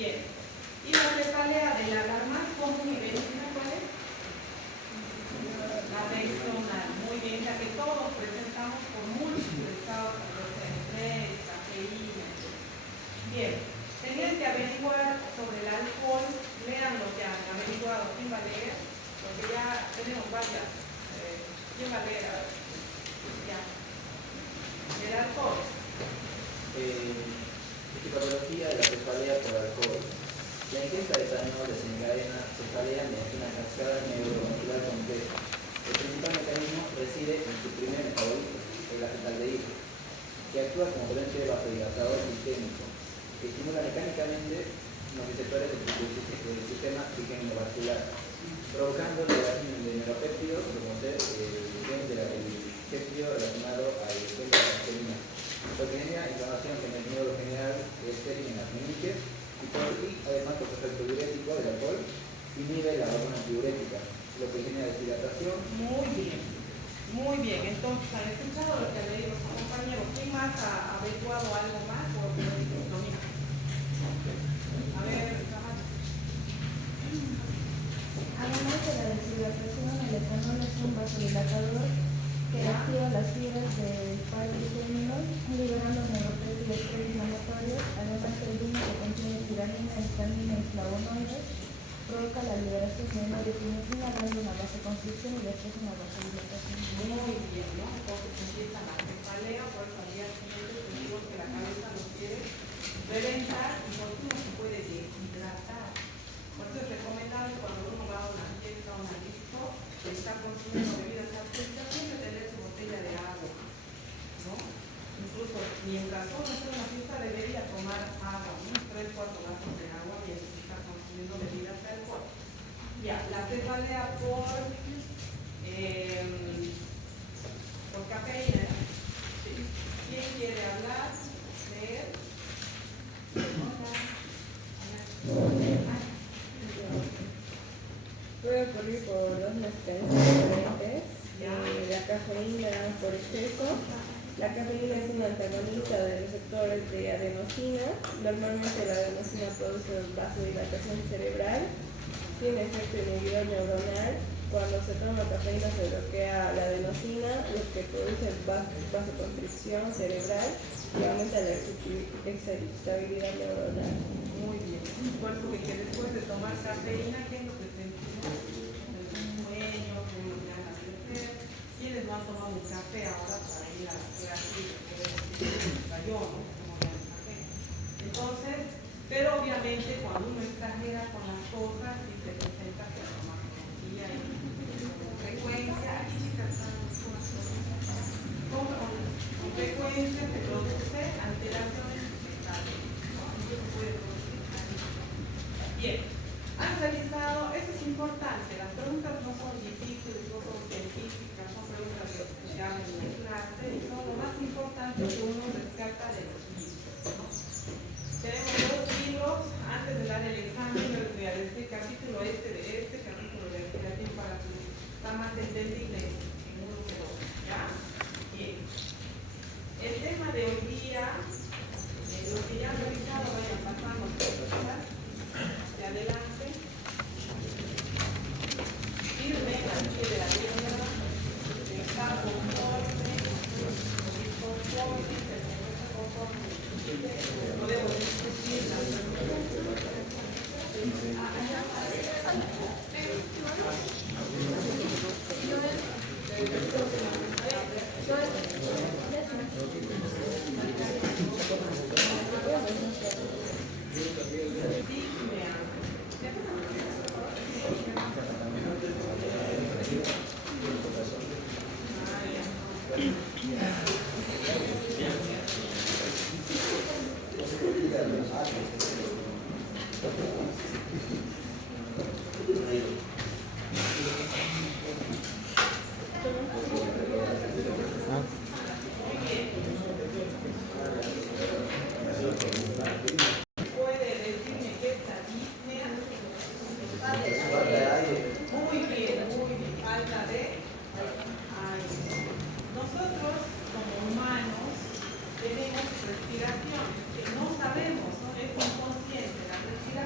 Bien. Y la cefalea de la más común y verídica, ¿cuál es? La regional. Muy bien, la que todos presentamos por múltiples causas, estrés, cafeína. Bien. Tenían que averiguar sobre el alcohol. Lean lo que han averiguado. ¿Quién va a leer? Porque ya tenemos varias. ¿Quién va a leer? A ver. Ya. El alcohol. Etiopatología de la cefalea por alcohol. La ingesta de etanol desencadena cefalea mediante una cascada neuromuscular compleja. El principal mecanismo reside en su primer metabolito, el acetaldehído, que actúa como potente vasodilatador sistémico, que estimula mecánicamente los receptores del sistema vascular, provocando la liberación de neuropéptidos, como ser el péptido relacionado al gen de la insulina, lo que genera inflamación en el modo general estéril en las meninges y además por su efecto diurético del alcohol inhibe la hormona diurética, lo que genera deshidratación. Muy bien, muy bien. Entonces, ¿han escuchado lo que han leído los compañeros? ¿Quién más ha averiguado algo más o lo mismo? A ver, además de la deshidratación, el etanol es un vasodilatador que activa las fibras del par glucémico, liberando neuropéptidos proinflamatorios. Además, el vino que contiene tiramina, histamina y flavonoides provoca la liberación de norepinefrina, dando una vasoconstricción y después una vasodilatación. muy bien, ¿no? Entonces empieza la cefalea, por eso al día siguiente te digo que la cabeza lo quiere reventar y por qué no se puede deshidratar. Por eso es recomendable cuando uno va a una fiesta o una disco, que está consumiendo bebidas alcohólicas, siempre tener su botella de agua, ¿no? Incluso mientras uno está en una fiesta debería tomar agua, unos 3-4 vasos de agua mientras está consumiendo bebidas de alcohol. Ya, la cefalea por cafeína. ¿Sí? ¿Quién quiere hablar? ¿Leer? Puede ocurrir por dos mecanismos diferentes. La cafeína por exceso. La cafeína es un antagonista de receptores de adenosina. Normalmente la adenosina produce vasodilatación cerebral. Tiene efecto inhibidor neuronal. Cuando se toma cafeína se bloquea la adenosina, lo que produce vasoconstricción cerebral y aumenta la excitabilidad neuronal. Muy bien. Por eso que después de tomar cafeína, ¿qué es lo que sentimos? El sueño, tenemos ganas de hacer. ¿Quiénes no han tomado un café ahora para ir a clase? Yo, ¿no? Como ya el café. Entonces, pero obviamente cuando uno exagera con las cosas y se presenta que toma día y frecuencia, con frecuencia se produce alteraciones mentales. Bien, han realizado, eso es importante, las preguntas no son difíciles, no son científicas, son preguntas que se hacen en la clase y son lo más importante que uno rescata de los libros, ¿no? Tenemos dos libros, antes de dar el examen les voy a decir capítulo capítulo de creativo para que está más entendible en uno que otro, ¿ya? Bien. El tema de hoy día, lo que ya han revisado, vayan pasando cosas de adelante. Firme al pie de la letra, está conforme, disconforme, podemos discutir las respiraciones que no sabemos, ¿no? Es inconsciente. La respiración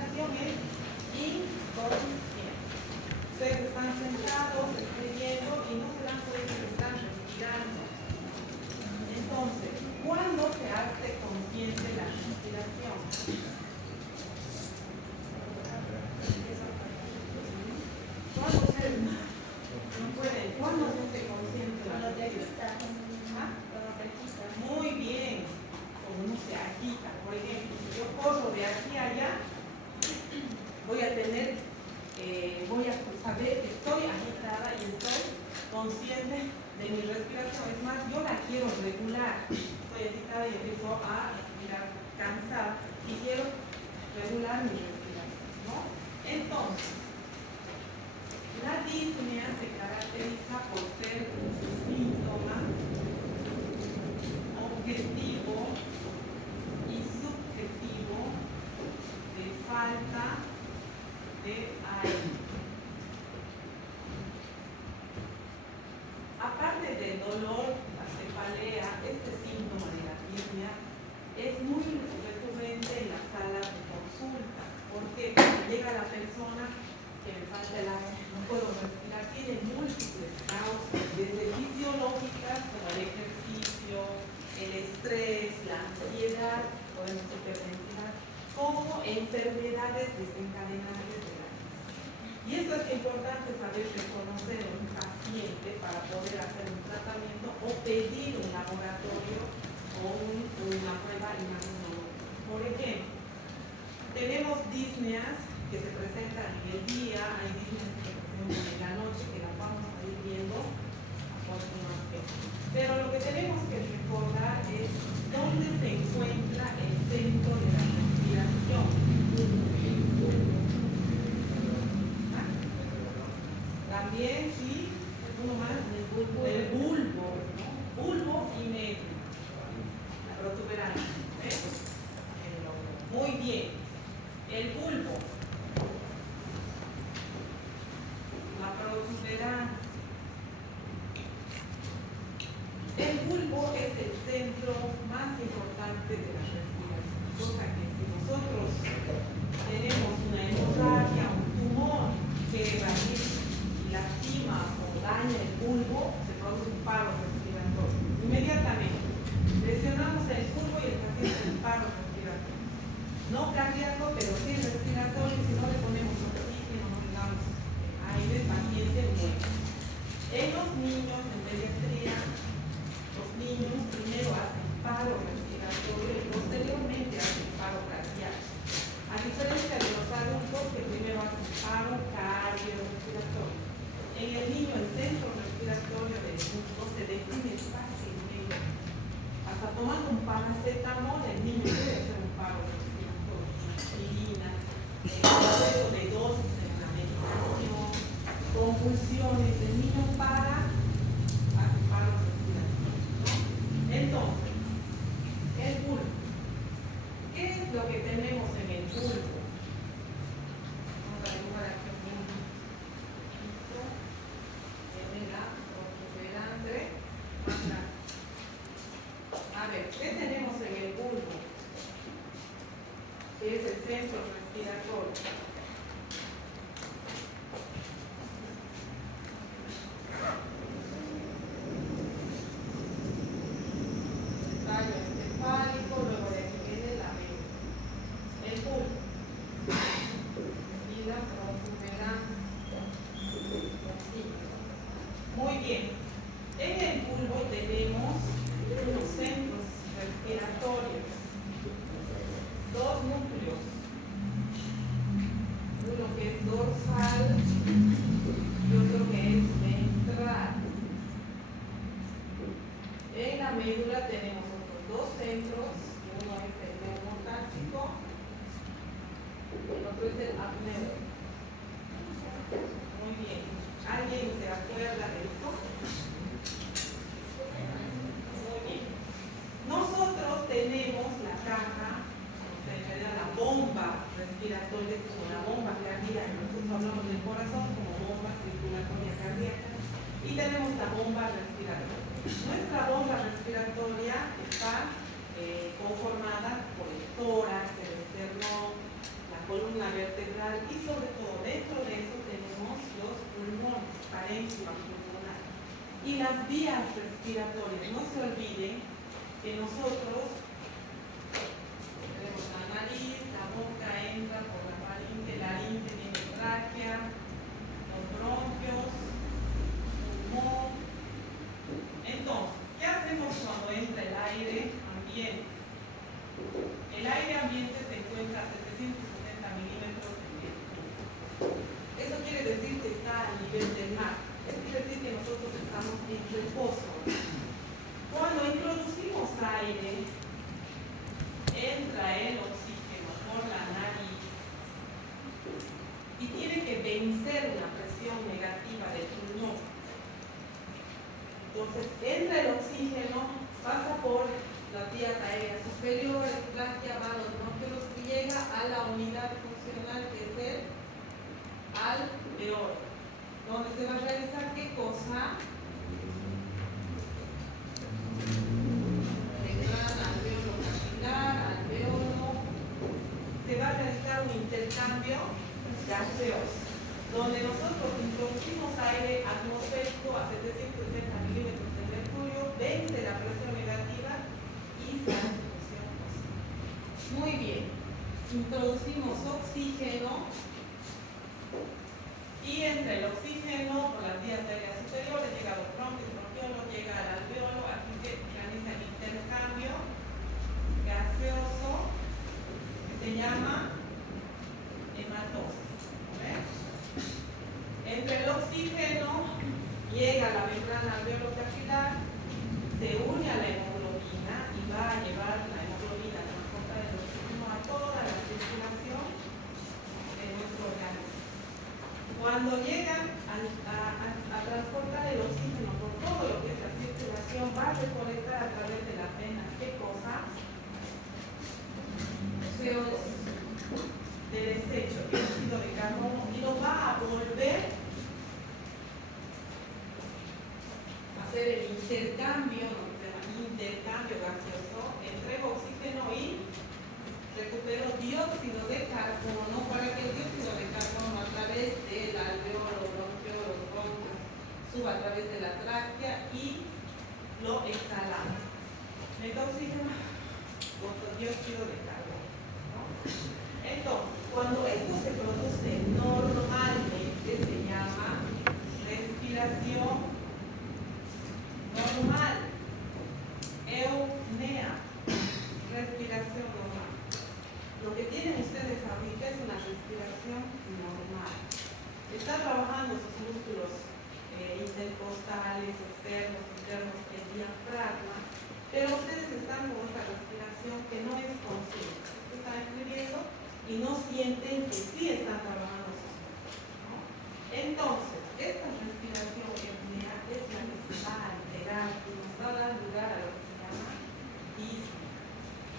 consciente de mi respiración. Es más, yo la quiero regular. Estoy agitada y empiezo a respirar cansada y quiero regular mi respiración, ¿no? Entonces, la disnea se caracteriza por ser un síntoma objetivo y subjetivo de falta de aire. Aparte del dolor, la cefalea, este síntoma de la disnea es muy recurrente en las salas de consulta, porque llega la persona que me falta el aire, no puedo respirar, tiene múltiples causas, desde fisiológicas como el ejercicio, el estrés, la ansiedad, podemos hiperventilar, como enfermedades desencadenantes de la disnea. Y esto es importante saber reconocer en un paciente para poder hacer un tratamiento o pedir un laboratorio o una prueba inmunológica. Por ejemplo, tenemos disneas que se presentan en el día, hay disneas que se presentan en la noche, que las vamos a ir viendo a continuación. Pero lo que tenemos que recordar es dónde se encuentra el centro de la respiración. ¿Ah? También, sí, uno más, el bulbo, ¿no? Bulbo y medio, la protuberancia. Muy bien. El bulbo, la protuberancia. El bulbo es el centro más importante de la respiración. Cosa que si nosotros tenemos una hemorragia, un tumor que evade y lastima o daña el bulbo, se produce un paro respiratorio. Inmediatamente presionamos el bulbo y el paciente tiene un paro respiratorio. No cardíaco, pero sí respiratorio. Si no le ponemos oxígeno, no le damos aire, el paciente muere. En los niños en pediatría, los niños primero hacen paro respiratorio y posteriormente hacen paro cardíaco. A diferencia de los adultos que primero hacen paro cardiorrespiratorio. En el niño el centro respiratorio del mundo se define fácilmente. Hasta tomando un paracetamol el niño puede hacer un paro respiratorio. Aspirina, el proceso de dosis en la medicación, convulsiones, el niño para hace paro respiratorio, ¿no? Entonces, el bulbo. ¿Qué es lo que tenemos en el bulbo? Vamos a dibujar aquí un poquito. Tiene la protuberancia más grande. A ver, ¿qué tenemos en el bulbo? Que es el centro respiratorio. Muy bien. En el bulbo tenemos los centros respiratorios, dos núcleos, uno que es dorsal y otro que es ventral. En la médula tenemos otros dos centros, uno es el neumotáxico y el otro es el apneo. Muy bien. ¿Alguien se acuerda de esto? Muy bien. Nosotros tenemos la caja, en realidad la bomba respiratoria, como la bomba cardíaca. Nosotros hablamos del corazón como bomba circulatoria cardíaca. Y tenemos la bomba respiratoria. Nuestra bomba respiratoria está conformada por el tórax, el esternón, la columna vertebral y sobre todo dentro de eso tenemos los pulmones, parénquima pulmonar. Y las vías respiratorias, no se olviden que nosotros tenemos la nariz, la boca entra por la faringe, la laringe tiene tráquea, los bronquios, pulmón. Entonces, ¿qué hacemos cuando entra el aire ambiente? El aire ambiente se encuentra a 760 milímetros de mercurio. Eso quiere decir que está a nivel del mar. Es decir, que nosotros estamos en reposo. Cuando introducimos aire, entra el oxígeno por la nariz y tiene que vencer una presión negativa del pulmón. Entonces, entra el oxígeno, pasa por las vías aéreas superiores, tráquea, va a los bronquios y llega a la unidad funcional que es el alveolo, donde se va a realizar ¿qué cosa? Membrana alveolo capilar, alveolo. Se va a realizar un intercambio gaseoso, donde nosotros introducimos aire atmosférico a 760 milímetros de mercurio, vence la presión negativa y se hace presión positiva. Muy bien, introducimos oxígeno y entre el oxígeno por las vías aéreas superiores llega a los bronquios, bronquiolos, llega al alveolo, aquí se realiza el intercambio gaseoso que se llama hematosis. Entre el oxígeno llega a la membrana alveolo-capilar, se une a la hemoglobina y va a llevar la hemoglobina a transportar el oxígeno a toda la circulación de nuestro organismo. Cuando llegan a transportar el oxígeno por todo lo que es la circulación, va a recolectar a través de las venas, ¿qué cosa? CO2 de desecho, dióxido de carbono, y lo va a volver a hacer el intercambio, ¿no? Se llama intercambio gaseoso, entrego oxígeno y recupero dióxido de carbono para que el dióxido de carbono a través del alveolo, bronquiolo, los bronquios, suba a través de la tráquea y lo exhalamos. Meta oxígeno con dióxido de carbono, ¿no? Entonces, cuando esto se produce normalmente se llama respiración normal, eupnea, respiración normal. Lo que tienen ustedes ahorita es una respiración normal. Está trabajando sus músculos intercostales, externos, internos, el diafragma, pero ustedes están con esta respiración que no es consciente. Están escribiendo y no sienten que sí están trabajando sus músculos, ¿no? Entonces, esta respiración eupnea es la que se va a alterar y nos va a dar lugar a lo que se llama disnea.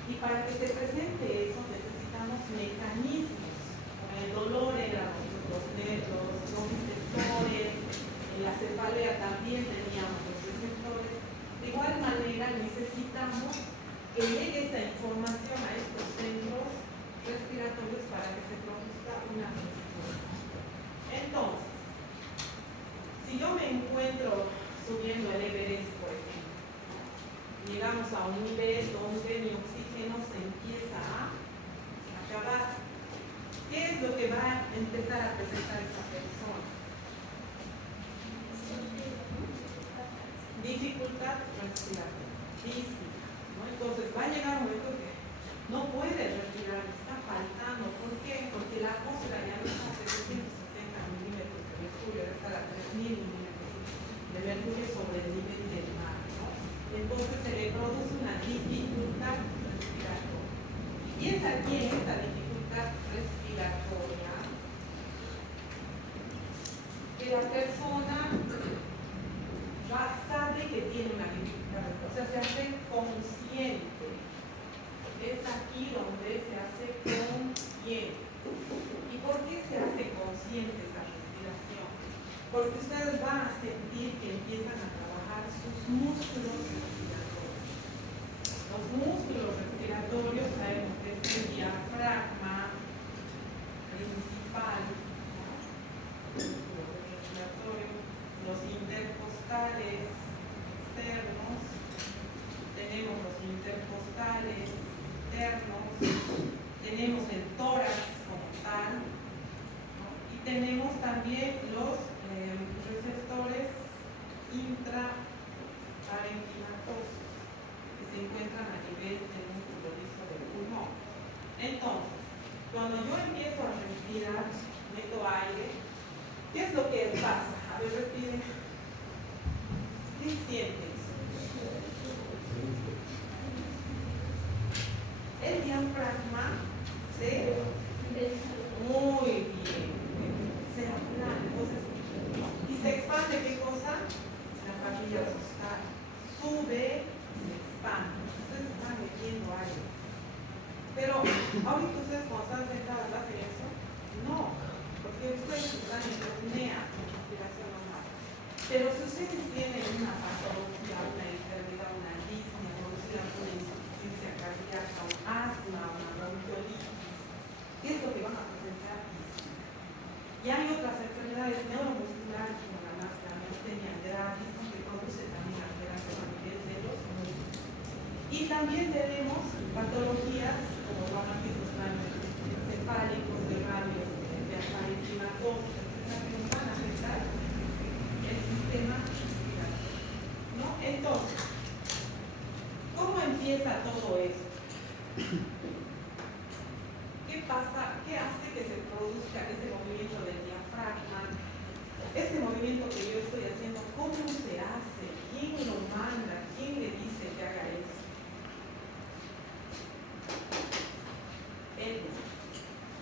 Y para que se presente eso necesitamos mecanismos, como el dolor en los nervios, los receptores, en la cefalea también teníamos los receptores. De igual manera necesitamos que llegue esa información a estos centros respiratorios para que se produzca una respuesta. Entonces, si yo me encuentro subiendo el Everest, por ejemplo, llegamos a un nivel donde mi oxígeno se empieza a acabar. ¿Qué es lo que va a empezar a presentar esa persona? Dificultad respiratoria, disnea, ¿no? Entonces va a llegar un momento que no puede respirar, está faltando. ¿Por qué? Porque la atmósfera ya no está a 760 milímetros de mercurio, debe estar a 3000 milímetros de mercurio sobre el nivel del mar, ¿no? Entonces se le produce una dificultad respiratoria. Y es aquí en esta dificultad respiratoria que la persona ya sabe que tiene una dificultad, o sea, se hace consciente. Es aquí donde se hace consciente. ¿Y por qué se hace consciente esa respiración? Porque ustedes van a sentir que empiezan a trabajar sus músculos respiratorios. Los músculos respiratorios sabemos que es el diafragma principal, ¿no? Músculo respiratorio, los intercostales externos, tenemos los intercostales internos, tenemos el tórax como tal, ¿no? Y tenemos también los receptores intraparenquimatosos que se encuentran a nivel del músculo liso del pulmón. Entonces, cuando yo empiezo a respirar, meto aire, ¿qué es lo que pasa? A ver, respiren. ¿Qué ¿Qué sientes? El diafragma se... Muy bien. Se aplana. Entonces, ¿y se expande qué cosa? La papilla costal. Sube, se expande. Ustedes están metiendo aire. Pero, ahorita ustedes cuando están sentados hacen eso. No, porque ustedes están en apnea, en respiración normal. Pero si ustedes tienen una patología, una enfermedad, una disnea, producida por una insuficiencia cardíaca, un asma, una bronquiolitis, ¿qué es lo que van a presentar? Y hay otras enfermedades neuromusculares como la miastenia gravis, que produce también alteración a nivel de los músculos. Y también tenemos patologías como reumatismos cráneoencefálicos, derrames de parenquimatosis, etcétera, que nos van a afectar el sistema respiratorio, ¿no? Entonces, ¿cómo empieza todo esto? ¿Qué pasa? ¿Qué hace que se produzca ese movimiento del diafragma? Este movimiento que yo estoy haciendo, ¿cómo se hace? ¿Quién lo manda? ¿Quién le dice que haga eso?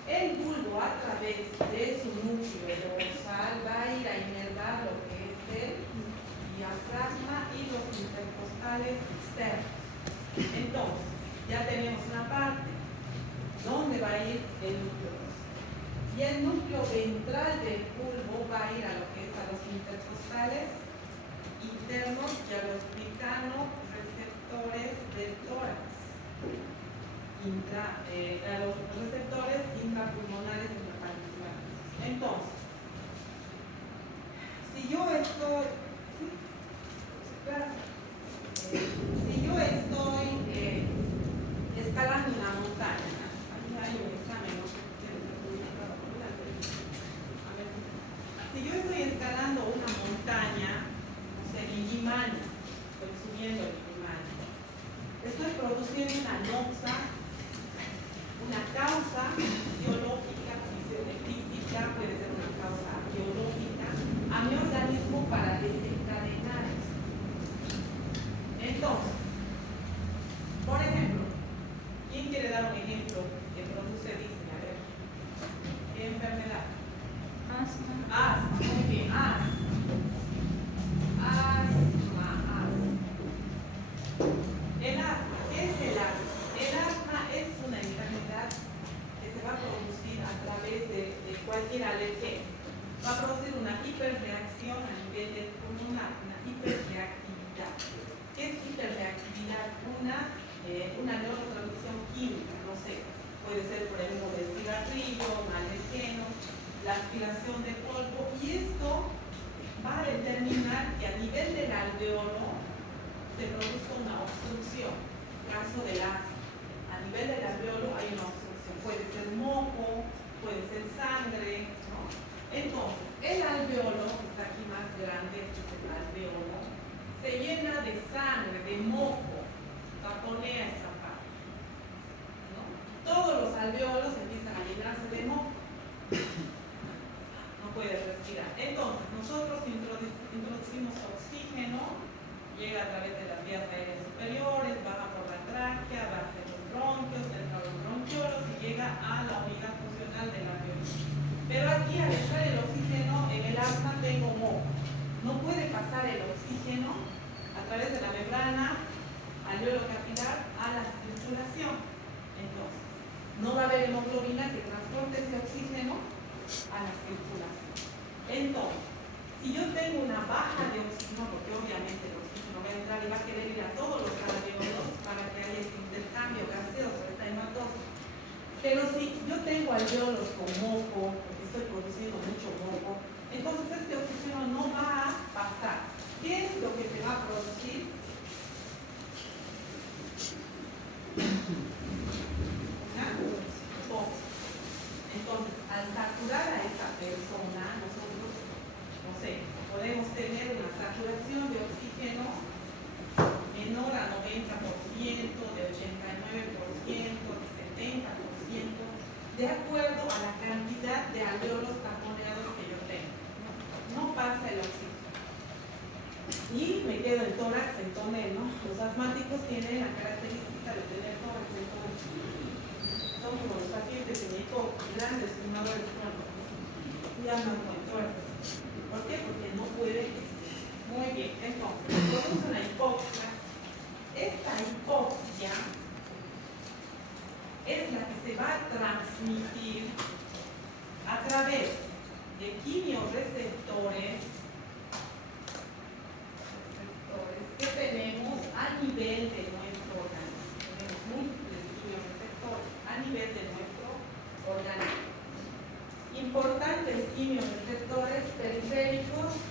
El bulbo, a través de su núcleo dorsal, va a ir a inervar lo que es el diafragma y los intercostales externos. Entonces, ya tenemos una parte. ¿Dónde va a ir el núcleo dorsal? Y el núcleo ventral del bulbo va a ir a lo que es a los intercostales internos y a los mecanoreceptores del tórax. A los receptores intrapulmonares intraparticulares. Entonces, si yo estoy, ¿sí? Claro. Si yo estoy escalando una montaña, aquí hay un examen, no sé si quiere ser publicado por delante. A ver. Si yo estoy escalando una montaña, no sé, en Limani, estoy subiendo en Limani, estoy produciendo una noxa, una causa biológica, física, puede ser una causa biológica, a mi organismo para desencadenar eso. Entonces, por ejemplo, ¿quién quiere dar un ejemplo que produce disnea? A ver, ¿qué enfermedad? Asma. Asma, muy bien, asma. Asma. El asma, ¿qué es el asma? El asma es una enfermedad que se va a producir a través de cualquier alergeno. Va a producir una hiperreacción a nivel del pulmón, una hiperreactividad. ¿Qué es hiperreactividad? Una neurotransmisión química, no sé, puede ser por el humo del cigarrillo, un alergeno, la aspiración de polvo, y esto va a determinar que a nivel del alveolo se produzca una obstrucción, caso del asma. A nivel del alveolo hay una obstrucción, puede ser moco, puede ser sangre, ¿no? Entonces, el alveolo, que está aquí más grande, este es el alveolo, se llena de sangre, de moco, taponea esa parte, ¿no? Todos los alveolos empiezan a llenarse de moco, no puede respirar. Entonces, nosotros introducimos oxígeno, llega a través de las vías aéreas superiores, baja por la tráquea, va hacia los bronquios, entra a los bronquiolos y llega a la unidad funcional del alveolo. Pero aquí al entrar el oxígeno, en el asma tengo moco. No puede pasar el oxígeno a través de la membrana alveolo capilar a la circulación. Entonces, no va a haber hemoglobina que transporte ese oxígeno a la circulación. Entonces, si yo tengo una baja de oxígeno, porque obviamente el oxígeno va a entrar y va a querer ir a todos los alveolos para que haya ese intercambio gaseoso, esta hematosis. Pero si yo tengo alveolos con moco, porque estoy produciendo mucho moco, entonces este oxígeno no va a pasar. ¿Qué es lo que se va a producir? Una toxina. Entonces, al saturar a esa persona, nosotros, no sé, podemos tener una saturación de oxígeno menor a 90%, de 89%, de 70%, de acuerdo a la cantidad de alveolos taponeados que yo tengo. No pasa el oxígeno. y me quedo en tórax, en tonel, ¿no? Los asmáticos tienen la característica de tener tórax en tonel. Son como los pacientes en ECO, grandes fumadores crónicos, y andan con tórax. ¿Por qué? Porque no pueden. Muy bien, entonces, produce una hipoxia. Esta hipoxia es la que se va a transmitir a través de quimiorreceptores que tenemos a nivel de nuestro organismo. Tenemos múltiples quimiorreceptores a nivel de nuestro organismo. Importantes quimiorreceptores periféricos,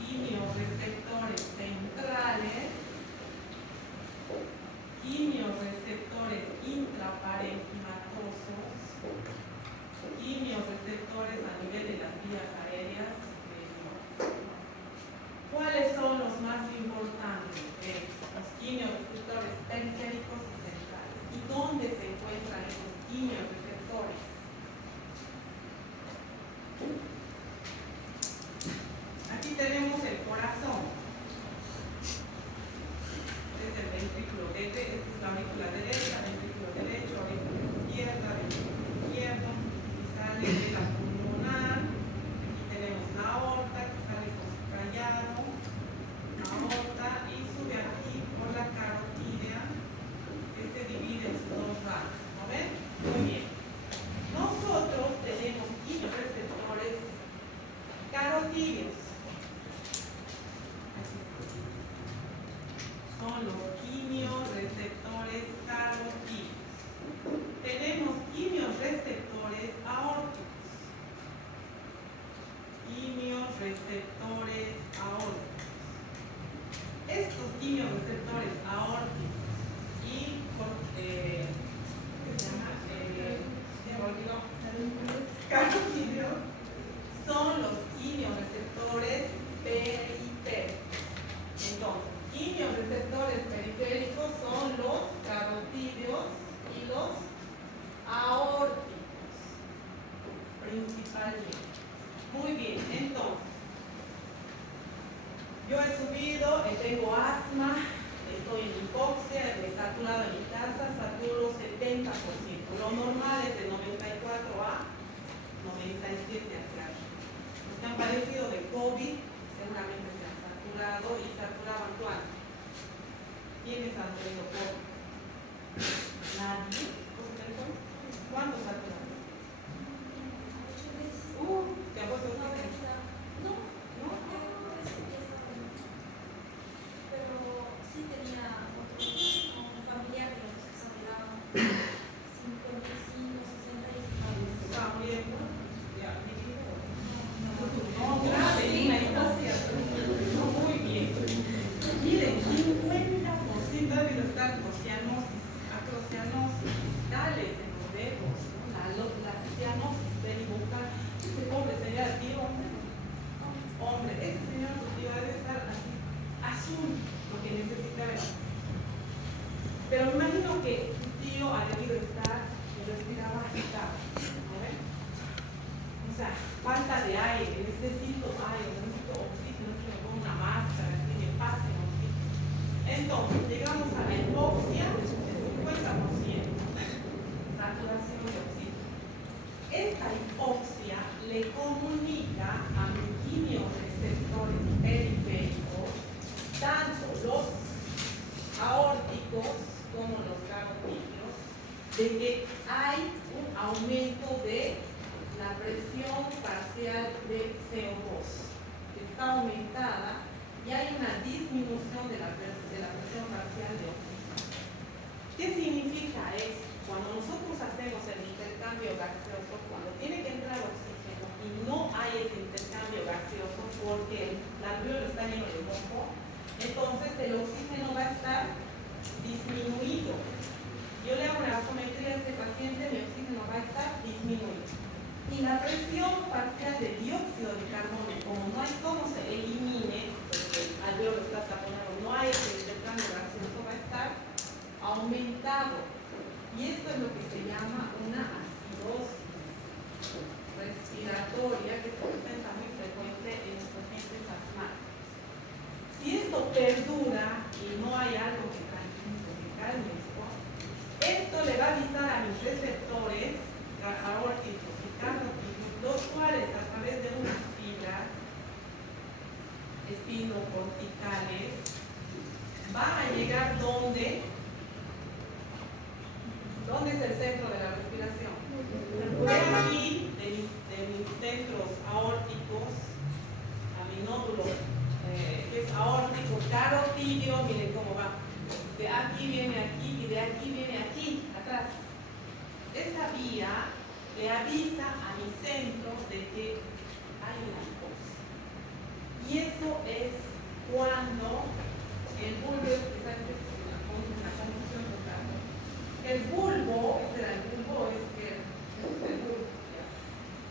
quimiorreceptores centrales, quimiorreceptores intraparenquimatosos, quimiorreceptores a nivel de las vías aéreas. ¿Cuáles son los más importantes? Los quimiorreceptores periféricos y centrales. ¿Y dónde se encuentran esos quimiorreceptores? Aquí tenemos el corazón. Este es el ventrículo derecho, esta es la aurícula derecha, ventrículo derecho, aurícula izquierda, ventrículo izquierdo, y sale de la pulmonar. Aquí tenemos la aorta, que sale con su callado, la aorta, y sube aquí por la carotídea, que se divide en sus dos ramas. ¿No ven? Muy bien. Nosotros tenemos quimiorreceptores carotídeos. Son los quimiorreceptores carotídeos. Tenemos quimiorreceptores aórticos. Quimiorreceptores aórticos. Estos quimiorreceptores aórticos y ¿qué se llama? Carotídeos son los quimiorreceptores periféricos. Entonces, quimiorreceptores periféricos son los carotídeos y los aórticos, principalmente. Muy bien, entonces, yo he subido, tengo asma, estoy en hipoxia, he saturado en mi casa, saturo 70%. Lo normal es de 94 a 97 hacia arriba. Los que han padecido de COVID seguramente se han saturado y saturaban cuánto. ¿Quiénes han tenido COVID? ¿Nadie? ¿Cuánto saturaron? ¿Te ha puesto oxígeno? No, ¿No? pero sí tenía un familiar que los examinaba 55, 60 y ¿Está muriendo? Ya, mi hijo. no, No, grave, una hipoxia. No, muy bien. Miren, 50% ha debido estar cianosis, acrocianosis, tales en los dedos, ¿no? La cianosis peribucal. Ese pobre señor, tío, hombre, ese señor tu tío debe estar así, azul, porque necesita ver. Pero me imagino que tu tío ha debido estar, que respiraba agitado, ¿no ven? O sea, falta de aire, necesito oxígeno, que me ponga una máscara, que me pase oxígeno. Entonces, llegamos a la hipoxia del 50%, saturación de oxígeno. Esta hipoxia le comunica a mis quimiorreceptores periféricos, tanto los aórticos como los carotídeos, de que hay un aumento de la presión parcial del CO2, que está aumentada, y hay una disminución de la presión parcial de oxígeno. ¿Qué significa eso? Cuando nosotros hacemos el intercambio gaseoso, cuando tiene que entrar oxígeno y no hay ese intercambio gaseoso porque el alveolo está lleno de moco, entonces el oxígeno va a estar disminuido. Yo le hago una gasometría a este paciente, mi oxígeno va a estar disminuido. Y la presión parcial de dióxido de carbono, como no hay cómo se elimine, porque el alveolo está taponado, no hay ese intercambio gaseoso, va a estar aumentado. Y esto es lo que se llama una acidosis respiratoria, que se presenta muy frecuente en los pacientes asmáticos. esto perdura y no hay algo que tranquilice, que calme esto le va a avisar a mis receptores aórticos y carotídeos, los cuales a través de unas fibras espinocorticales van a llegar ¿dónde? ¿Dónde es el centro de la respiración? De aquí, de mis centros aórticos, a mi nódulo que es aórtico, carotídeo, miren cómo va. De aquí viene aquí y de aquí viene aquí, atrás. Esa vía le avisa a mi centro de que hay una hipoxia. Y eso es cuando el bulbo, quizás es una confusión total. El bulbo, este era el bulbo, este es el bulbo.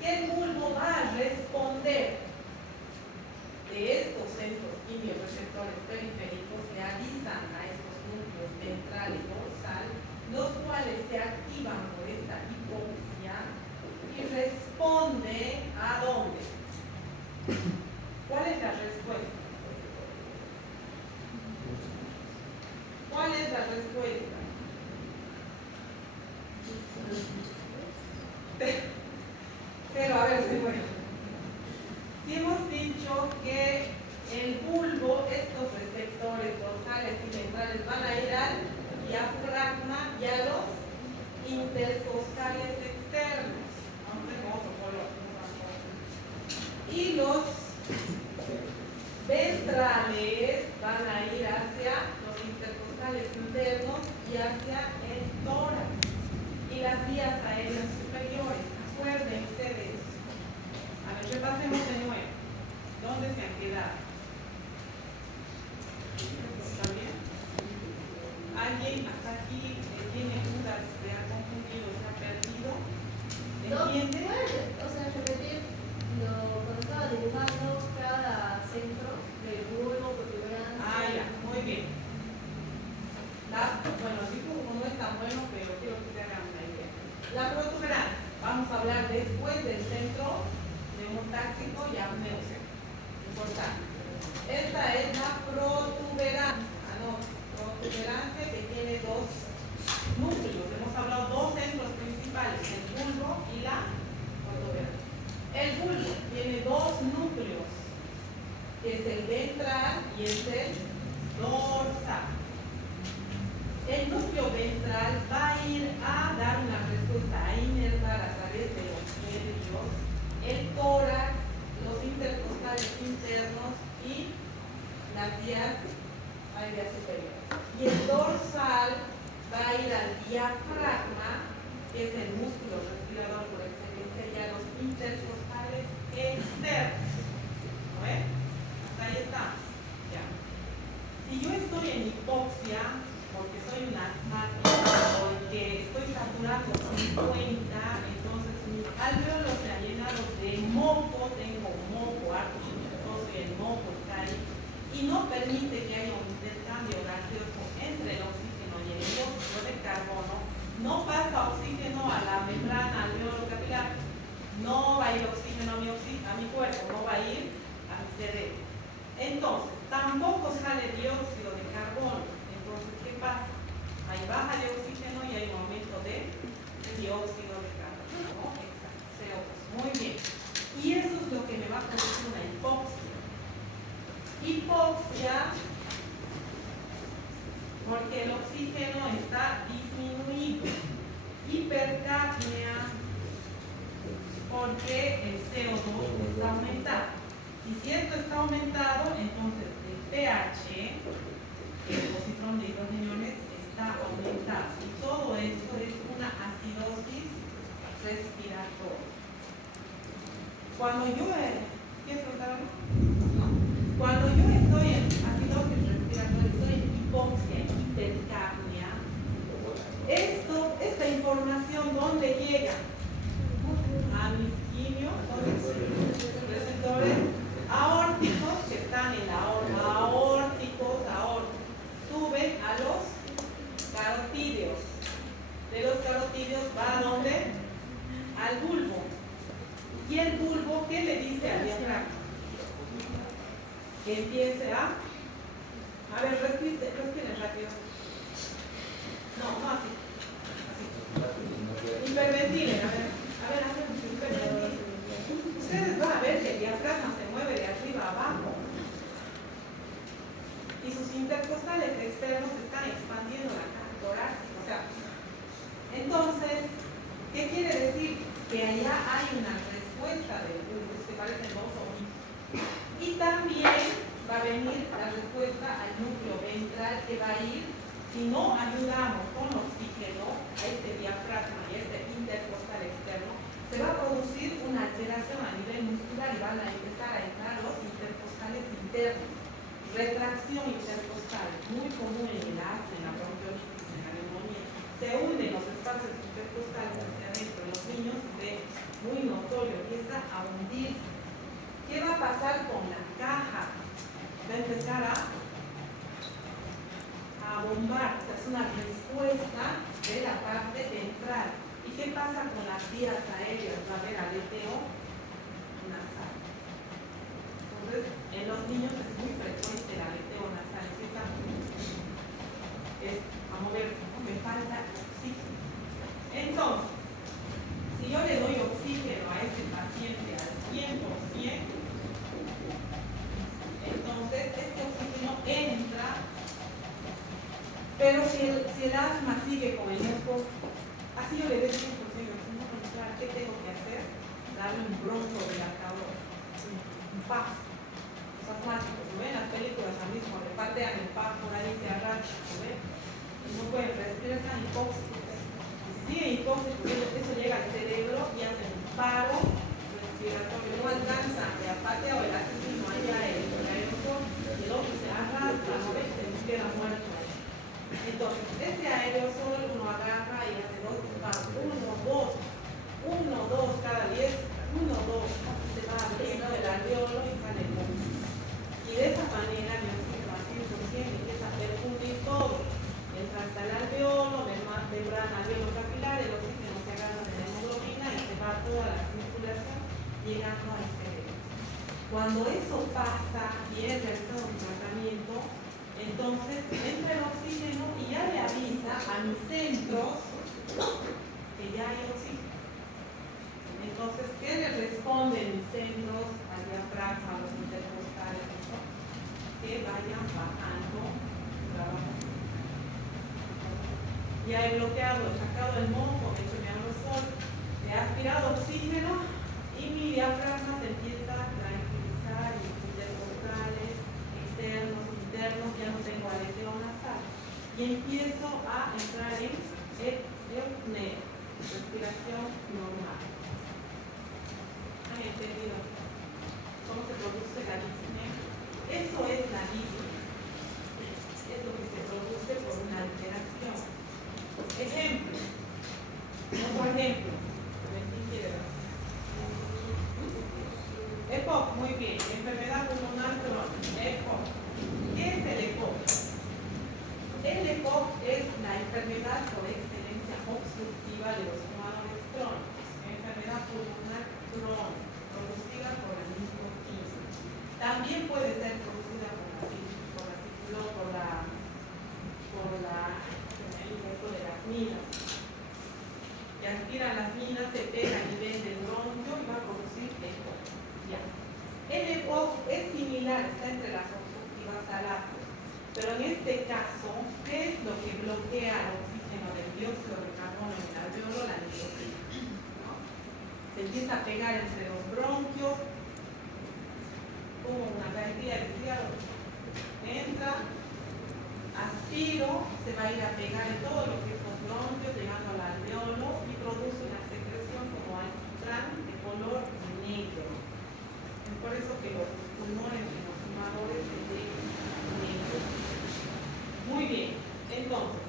El bulbo va a responder de estos centros quimioreceptores periféricos que avisan a estos núcleos ventral y dorsal, los cuales se activan por esta hipoxia y responden ¿a dónde? ¿Cuál es la respuesta? ¿Cuál es la respuesta? Pero a ver, sí, bueno. Si hemos dicho que el bulbo, estos receptores dorsales y ventrales van a ir al diafragma y a los intercostales externos. Vamos a ver con otro color. Y los ventrales van a ir hacia los intercostales internos y hacia el tórax y las vías aéreas superiores. Acuérdense de eso. A ver, repasemos de nuevo. ¿Dónde se han quedado? ¿También? ¿Alguien hasta aquí tiene dudas, se ha confundido, se ha perdido? ¿Entiende? O sea, repetir cuando estaba dibujando cada centro del bulbo, protuberancia. Ah, ya, muy bien. Bueno, el dibujo no es tan bueno, pero quiero que se hagan una idea. La protuberancia, vamos a hablar después del centro neumotáxico y apneusia. Importante. Esta es la protuberancia. Protuberancia que tiene dos núcleos. Hemos hablado dos centros principales, el bulbo y la protuberancia. El bulbo tiene dos núcleos, que es el ventral y es el dorsal. El núcleo ventral va a ir a dar una respuesta, a inervar a través de los nervios, el tórax, los intercostales internos y las vías aéreas superiores. Y el dorsal va a ir al diafragma, que es el músculo respirador por excelencia, y a los intercostales externos. ¿No ven? Hasta ahí estamos. Ya. Si yo estoy en hipoxia, porque soy una asmática, porque estoy saturando 50, entonces mis alvéolos se han llenado de moco, tengo moco artificioso y el moco está ahí, y no permite que haya un intercambio gaseoso entre el oxígeno y el dióxido de carbono, no pasa oxígeno a la membrana alveolo capilar, no va a ir oxígeno a mi cuerpo, no va a ir a mi cerebro. Entonces, tampoco sale dióxido de carbono. Entonces, ¿qué pasa? Hay baja de oxígeno y hay un aumento de dióxido de carbono, ¿no? Exacto, CO2. Muy bien. Y eso es lo que me va a producir una hipoxia. Hipoxia, porque el oxígeno está disminuido. Hipercapnia, porque el CO2 está aumentado. Y si esto está aumentado, entonces el pH, el positrón de hidrogeniones, está aumentado. Y todo esto es una acidosis respiratoria. Cuando yo... ¿Quieres preguntar algo? No. Cuando yo estoy en acidosis respiratoria, estoy en hipoxia, hipercapnia, esta información, ¿dónde llega? A mis quimios, receptores aórticos que están en la aorta, aórticos, suben a los carotídeos. De los carotídeos va a ¿dónde? Al bulbo. Y el bulbo, ¿qué le dice al diafragma? Que empiece a A ver, respiren rápido. No, no así. Así. Hiperventilen, a ver, hiperventilen. Ustedes van a ver que el diafragma se mueve de arriba a abajo. Y sus intercostales externos están expandiendo la caja torácica. O sea, entonces, ¿qué quiere decir? Que allá hay una respuesta del pulso, que parecen dos ojitos. Y también va a venir la respuesta al núcleo ventral que va a ir, si no ayudamos con oxígeno a este diafragma y a este intercostal externo, se va a producir una alteración a nivel muscular y van a empezar a entrar los intercostales internos. Retracción intercostal, muy común en el asma, en la bronquiolitis, en la neumonía. Se unen los espacios intercostales hacia adentro en los niños y ve muy notorio, empieza a hundirse. ¿Qué va a pasar con la caja? Va a empezar a bombar, o sea, es una respuesta de la parte ventral. ¿Y qué pasa con las vías aéreas? Va a haber aleteo nasal. Entonces, en los niños es muy frecuente el aleteo nasal, empieza a moverse, ¿no? Me falta oxígeno. Entonces, si yo le doy oxígeno a este paciente al 100%, entonces este oxígeno entra, pero si el asma sigue con el moco, así yo le doy 100%, si no encontrar, ¿qué tengo que hacer? Darle un broncodilatador, un paso. Los asmáticos, ¿no ven? Las películas al mismo, repatean el paso, por ahí se arrastran, ¿no ven? Y no pueden respirar, están hipóxicos. Y si siguen hipóxicos, eso llega al cerebro y hace un paro respiratorio, no alcanza el apatía o el asesino allá el aerosol, y el otro se arrastra, ¿no ven? Se queda muerto ahí. Entonces, este aerosol uno agarra y hace dos pasos, 1, 2, cada 10, 1, 2, se va abriendo el alveolo y sale el humo. Y de esa manera mi oxígeno al 100% empieza a perfundir todo. Entra hasta el alveolo, membrana alveolo capilar, el oxígeno se agarra de la hemoglobina y se va toda la circulación llegando al cerebro. Cuando eso pasa y es realizado un tratamiento, entonces entra el oxígeno y ya le avisa a mis centros que ya hay oxígeno. Entonces, ¿qué le responden mis centros al diafragma, a los intercostales? Que vayan bajando trabajo. Ya he bloqueado, he sacado el moco, he hecho mi aerosol, he aspirado oxígeno y mi diafragma se empieza a tranquilizar y los intercostales externos, internos, ya no tengo aleteo nasal. Y empiezo a entrar en eupnea, respiración normal. ¿Han entendido cómo se produce la disnea? Eso es la disnea. Es lo que se produce por una alteración. Ejemplo. Otro ejemplo. A ver quién quiere ver. EPOC, muy bien. Enfermedad pulmonar crónica. EPOC. ¿Qué es el EPOC? El EPOC es la enfermedad por excelencia obstructiva de los fumadores crónicos. Enfermedad pulmonar crónica, producida por el mismo nicotina. También puede ser producida el efecto de las minas. Y aspiran las minas, se pega a nivel del bronquio y va a producir EPOC. Ya. El EPOC es similar, está entre las obstructivas al asma. Pero en este caso, ¿qué es lo que bloquea el oxígeno del dióxido de carbono en el alveolo? La nicotina, ¿no? Se empieza a pegar entre los bronquios, como una cajetilla de cigarro. Entra, aspiro, se va a ir a pegar en todo lo que es los bronquios, llegando al alveolo y produce una secreción como alquitrán de color negro. Es por eso que los pulmones de los fumadores se ven negros. Muy bien, entonces,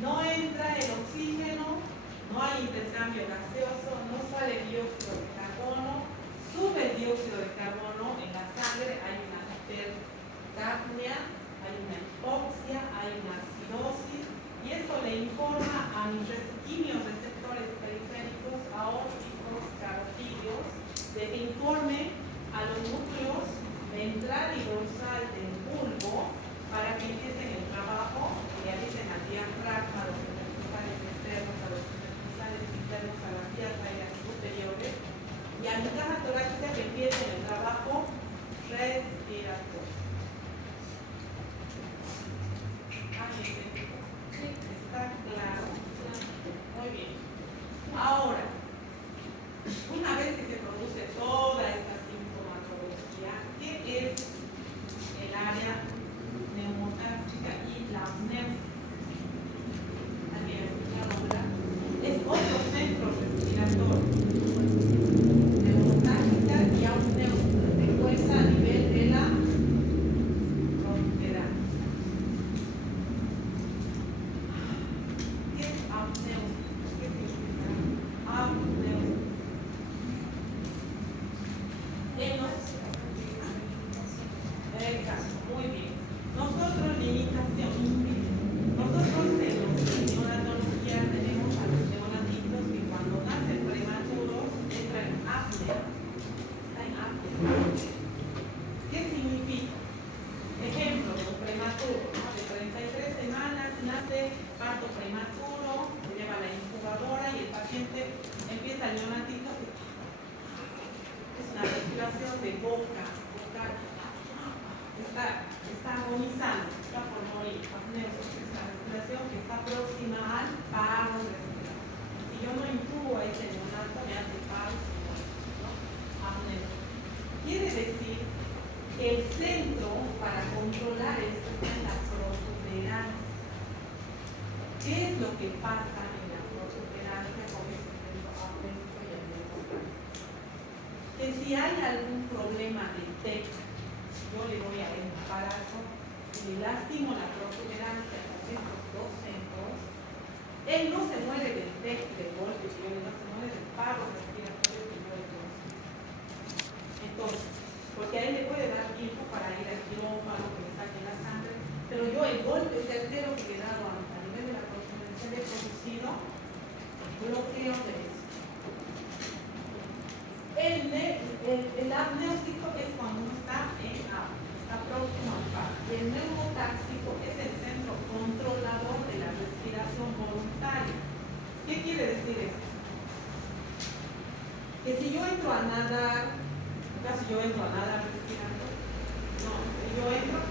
no entra el oxígeno, no hay intercambio gaseoso, no sale dióxido de carbono, sube el dióxido de carbono en la sangre, hay una hipercapnia, hay una hipoxia, hay una acidosis, y esto le informa a mis quimios receptores periféricos, aórticos, carotídeos, de que informe a los núcleos ventral y dorsal del bulbo para que agonizando, está por morir, apnea obstructiva, la respiración que está próxima al paro respiratorio. Si yo no intubo a ese neonato, me hace paro, ¿no? Apnea. Quiere decir que el centro para controlar esto está en la protuberancia. ¿Qué es lo que pasa en la protuberancia con ese centro apnéico y apneico? Que si hay algún problema de TEC, yo le doy a un aparato y le lastimo la protuberancia con estos dos centros, él no se muere del TEC de golpe, no se muere del paro respiratorio que yo le produzco. Entonces, porque a él le puede dar tiempo para ir al quirófano, que le saquen la sangre, pero yo el golpe certero que le he dado a nivel de la protuberancia le he producido bloqueo de eso. El apneúsico es cuando uno está en apnea, está próximo al paro. Y el neumotáxico es el centro controlador de la respiración voluntaria. ¿Qué quiere decir esto? Que si yo entro a nadar, casi yo entro a nadar respirando, no, yo entro,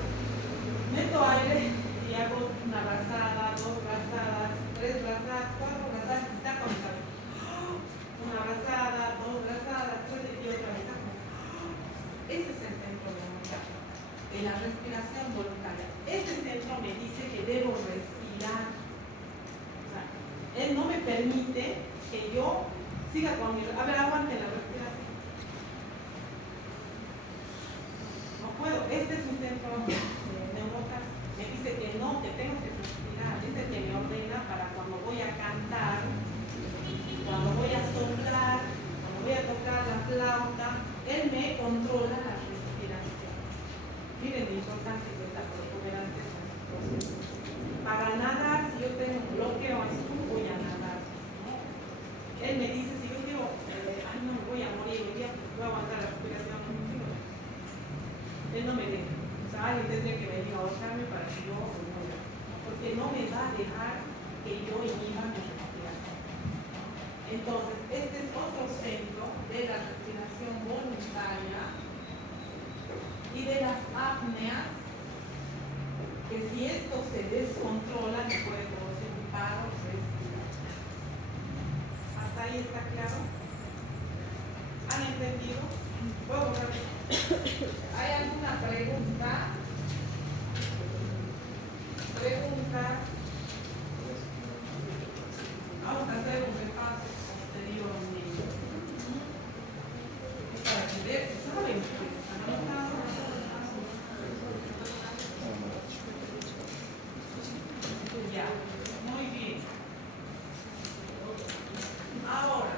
meto aire y hago una brazada, dos brazadas, tres brazadas, cuatro brazadas, y saco mi cabeza. Una brazada, dos brazadas, tres y otra vez saco. Ese es el centro de la respiración voluntaria. Este centro me dice que debo respirar. O sea, él no me permite que yo siga con mi... A ver, aguante la respiración. No puedo. Este es un centro neurotáxico. Me dice que no, que tengo que respirar. Dice que me ordena para cuando voy a cantar, cuando voy a soplar, cuando voy a tocar la flauta, él me controla la respiración. Miren lo importante que es la protuberancia en este proceso. Para nadar, si yo tengo un bloqueo así, voy a nadar, ¿no? Él me dice, si yo digo, ay no, me voy a morir hoy día, pues voy a aguantar la respiración conmigo. Él no me deja. O sea, alguien tendría que venir a ahorcarme para que yo me muera, ¿no? Porque no me va a dejar que yo inhiba mi respiración. Entonces, este es otro centro de la respiración voluntaria y de las apneas, que si esto se descontrola, me puede producir un paro respiratorio. ¿Hasta ahí está claro? ¿Han entendido? ¿Puedo borrar? ¿Hay alguna pregunta? Vamos a hacer un repaso posteriormente. Para que vean, ¿saben? Ya, muy bien. Ahora,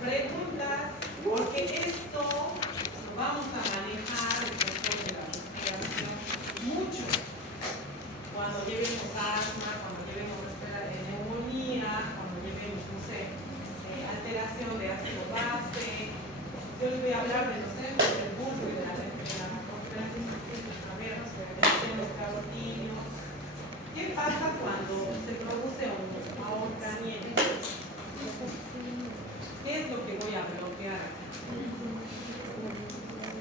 preguntas, porque esto lo vamos a manejar el control de la respiración mucho. Cuando llevemos asma, cuando llevemos neumonía, cuando llevemos, no sé, alteración de ácido base. Yo les voy a hablar de los centros del bulbo y de la conferencia de los carotinos. ¿Qué pasa cuando se produce un ahorcamiento? ¿Qué es lo que voy a bloquear aquí?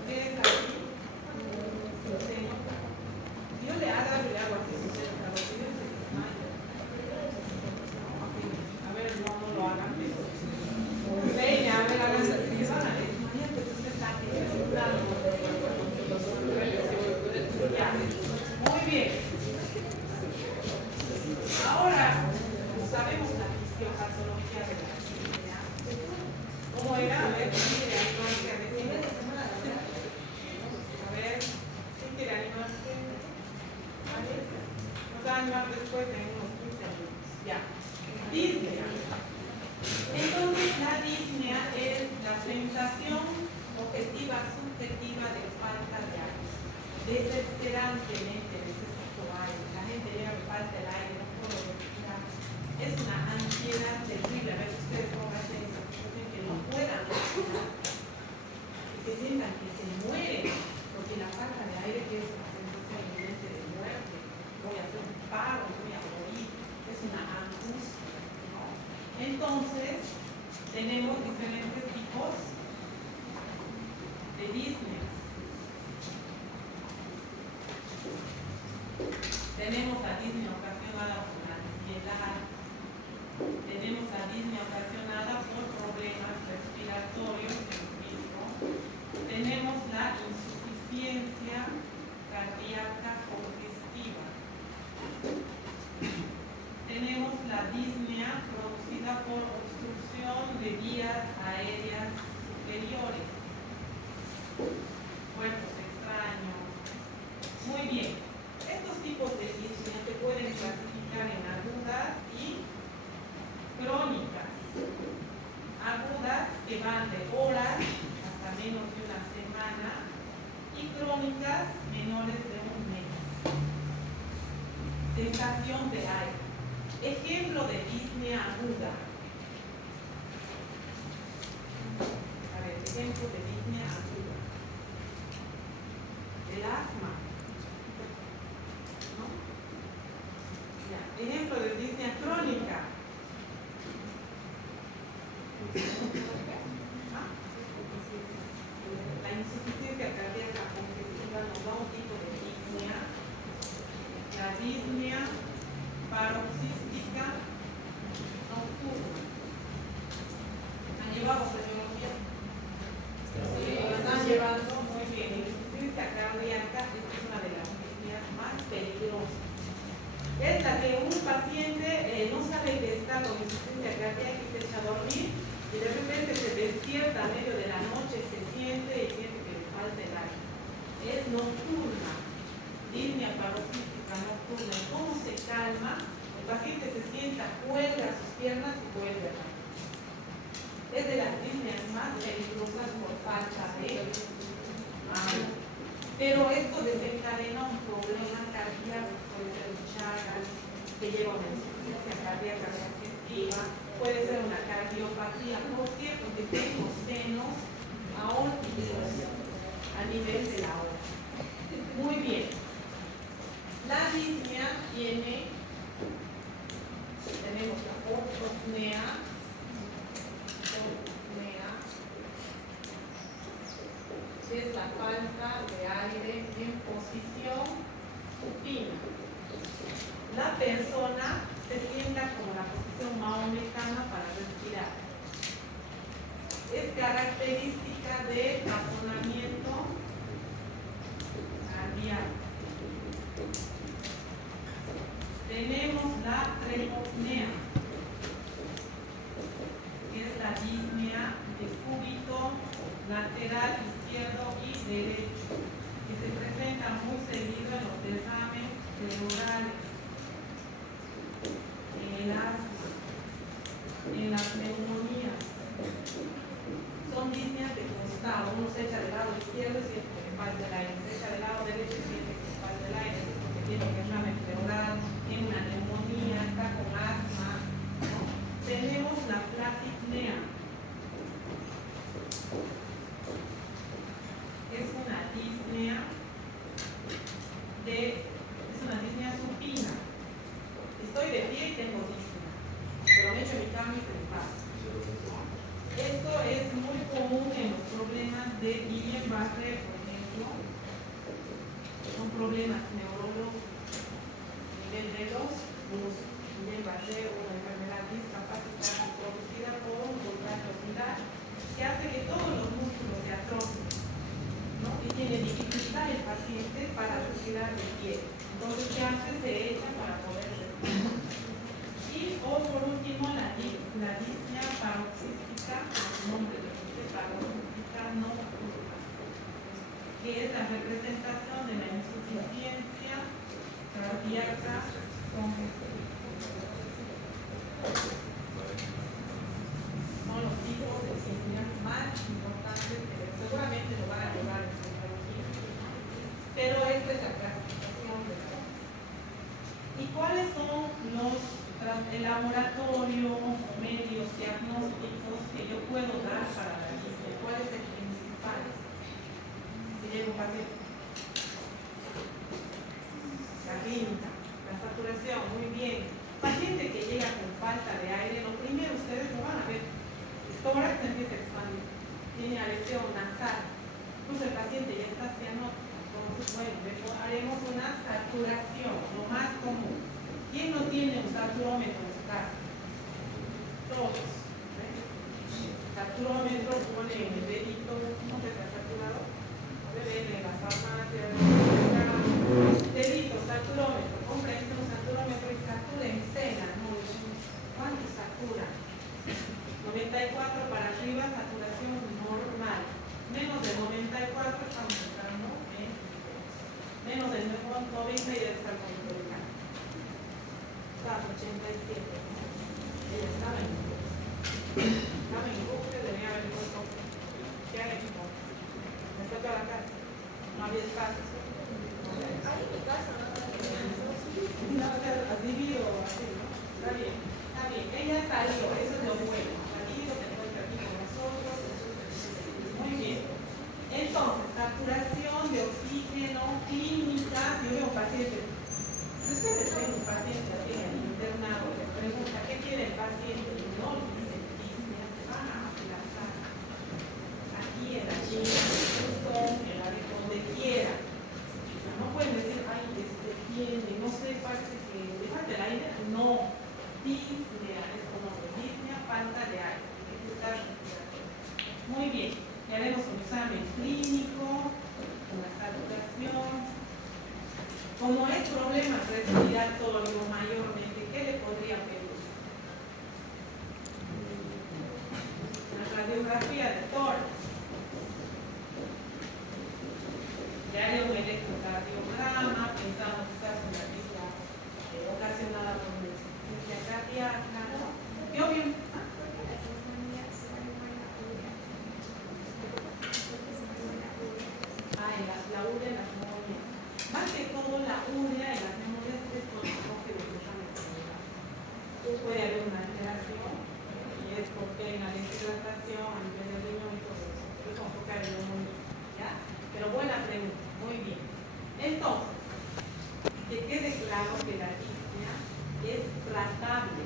¿Qué es aquí? Si yo le hago así, sucede el carotino y se desmaya. A ver, no lo hagan. Venga, a ver, hagan así. Se van a desmayar, pero usted está aquí. Muy bien. Ahora sabemos la fisiopatología de la actividad. ¿Cómo era? A ver, ¿quién quiere animarse a decir? A ver, ¿quién quiere animarse? Nos va a animar después de unos 15 minutos. Ya. Disnea. Entonces, la disnea es la sensación objetiva, subjetiva de falta de aire. Desesperantemente necesito aire. La gente llega, me falta el aire, no puedo respirar. Es una ansiedad terrible. A ver, ustedes cómo hacen esa situación que no puedan respirar y que sientan que se mueren, porque la falta de aire, que es una sensación evidente de muerte, voy a hacer un paro, voy a morir, es una angustia, ¿no? Entonces, tenemos diferentes tipos disnea. Tenemos la disnea ocasionada por la ansiedad. Tenemos la disnea ocasionada por problemas respiratorios en el físico. Tenemos la insuficiencia cardíaca congestiva. Tenemos la disnea producida por obstrucción de vías aéreas superiores. Cuerpos extraños. Muy bien. Estos tipos de disnea se pueden clasificar en agudas y crónicas. Agudas que van de horas hasta menos de una semana y crónicas menores de un mes. Sensación de aire. Ejemplo de disnea aguda. A ver, ejemplo de disnea aguda. El asma. ¿No? Ya. Ejemplo de disnea crónica. ¿Ah? La insuficiencia cardíaca congestiva nos da un tipo de disnea. La disnea paroxística nocturna. ¿Han llevado fisiología? Sí, lo están llevando muy bien. La insuficiencia cardíaca es una de las disneas más peligrosas. Es la que un paciente no sabe que está con insuficiencia cardíaca y se echa a dormir y de repente se despierta a medio de la noche, se siente y siente que le falta el aire. Es nocturna. Disnea paroxística nocturna. ¿Cómo se calma? El paciente se sienta, cuelga sus piernas y vuelve a dormir. Es de las disneas más peligrosas por falta de aire. Pero esto desencadena un problema cardíaco, puede ser un Chagas, que lleva una insuficiencia cardíaca congestiva, puede ser una cardiopatía. ¿Por qué? Porque tengo senos aórticos a nivel de la aorta. Muy bien. La disnea tenemos la ortopnea, que es la falta de aire en posición supina. La persona se sienta como la posición maometana para respirar. Es característica de razonamiento cardíaco. Tenemos la tremopnea, que es la disnea de cúbito lateral izquierdo y derecho, que se presenta muy seguido en los derrames pleurales, en el asma, en las neumonías. Son disneas de costado. Uno se echa del lado izquierdo y siente que le falta el aire, se echa del lado derecho y siente que le falta el aire, porque tiene un derrame pleural, tiene una neumonía, está con asma, ¿no? Tenemos la platicnea. Es una disnea supina. Estoy de pie y tengo disnea, pero me echo mi cama y se me pasa. Esto es muy común en los problemas de Guillain-Barré, por ejemplo. Son problemas neurológicos a nivel de los músculos. Guillain-Barré o una enfermedad discapacitante producida por un voltaje ocular que hace que todos los músculos se atrofien, ¿no? Y tiene dificultad el paciente para respirar de pie. Entonces, ¿qué hace? Se echa para poder respirar. Y, o por último, la disnea paroxística, el nombre de paroxística nocturna, que es la representación de la insuficiencia cardíaca congestiva. Son los tipos de disneas más importantes que seguramente lo van a llevar en psicología. Pero esta es la clasificación de la. ¿Y cuáles son el laboratorio, medios diagnósticos que yo puedo dar para la disnea? ¿Cuál es el principal? Si llega un paciente. La clínica, la saturación, muy bien. Paciente que llega con falta de aire, lo primero ustedes lo van a ver. El tórax empieza a expandir. Tiene lesión nasal. Entonces esta se anota. Entonces, bueno, haremos una saturación, lo más común. ¿Quién no tiene un saturómetro en su casa? Todos. Saturómetro, pone en el dedito, ¿cómo te está saturado? En las farmacias, dedito, saturómetro, compren un saturómetro y saturen cena, ¿no? ¿Cuánto satura? 94 para arriba, saturación normal. Menos de 94 estamos entrando en menos de 90 y debe estar controlado. Está 87. Ella estaba en Google, debía haber puesto ¿qué hay aquí? Me toca la casa. No había espacio. Ahí en mi casa, ¿no? Has vivido así, ¿no? Está bien, está bien. Ella salió, eso es lo bueno. Salido, se encuentra aquí con nosotros. Muy bien. Entonces, saturación de oxígeno, clínica. Yo veo un paciente. Si ustedes ven un paciente así en el internado, les pregunta, ¿qué quiere el paciente? Y no dice, se van a afilar aquí en la China, en Houston, en la de donde quiera. No pueden decir, ay, tiene, no sé, parece que le falta el aire. No, disnea, es como disnea, falta de aire. Muy bien, ya haremos un examen clínico, una saturación. Como es problema respiratorio mayormente, ¿qué le podría pedir? Una radiografía de tórax. Ya haré un electrocardiograma, pensamos quizás en la isla ocasionada por una insuficiencia cardíaca. ¿Yo bien? La urea en las memorias. Más que todo la urea en las memorias es por el enfoque de puede haber una alteración y es porque hay una deshidratación a nivel del riñón y todo eso. Por eso enfocar el neumonía. ¿Ya? Pero buena pregunta, muy bien. Entonces, que quede claro que la disnea es tratable.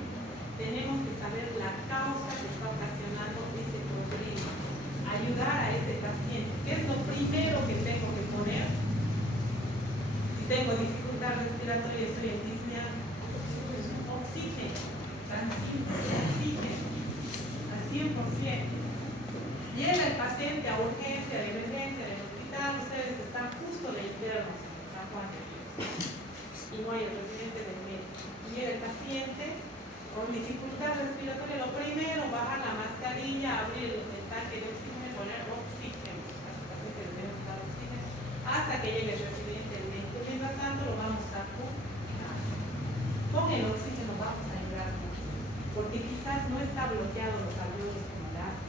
Tenemos que saber la causa que está ocasionando ese problema. Ayudar a ese paciente. ¿Qué es lo primero que tengo que poner? Si tengo dificultad respiratoria y estoy en disnea, oxígeno. Tan simple, oxígeno. Al 100%. Llega el paciente a urgencia, de emergencia, del hospital, ustedes están justo de internos en San Juan de Dios. Y no hay el residente del médico. Llega el paciente con dificultad respiratoria, lo primero, bajar la mascarilla, abrir el tanque de oxígeno, poner oxígeno. Hasta que llegue el residente del médico. Mientras tanto lo vamos a curar. Con el oxígeno vamos a ayudar mucho, porque quizás no está bloqueado los alveolos como el asma,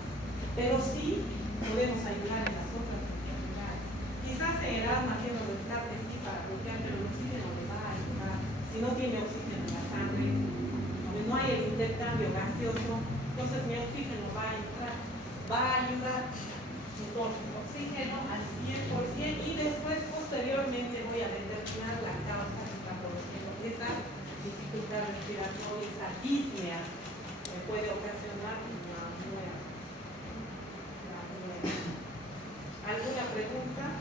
pero sí podemos ayudar en las otras enfermedades. Quizás en el asma tiene los descartes sí para bloquear, pero el oxígeno le va a ayudar. Si no tiene oxígeno en la sangre, no hay el intercambio gaseoso, entonces mi oxígeno va a entrar, va a ayudar. Entonces, oxígeno al 100% y después, posteriormente, voy a determinar la causa que está produciendo esa dificultad respiratoria, esa disnea que puede ocasionar una muerte. ¿Alguna pregunta?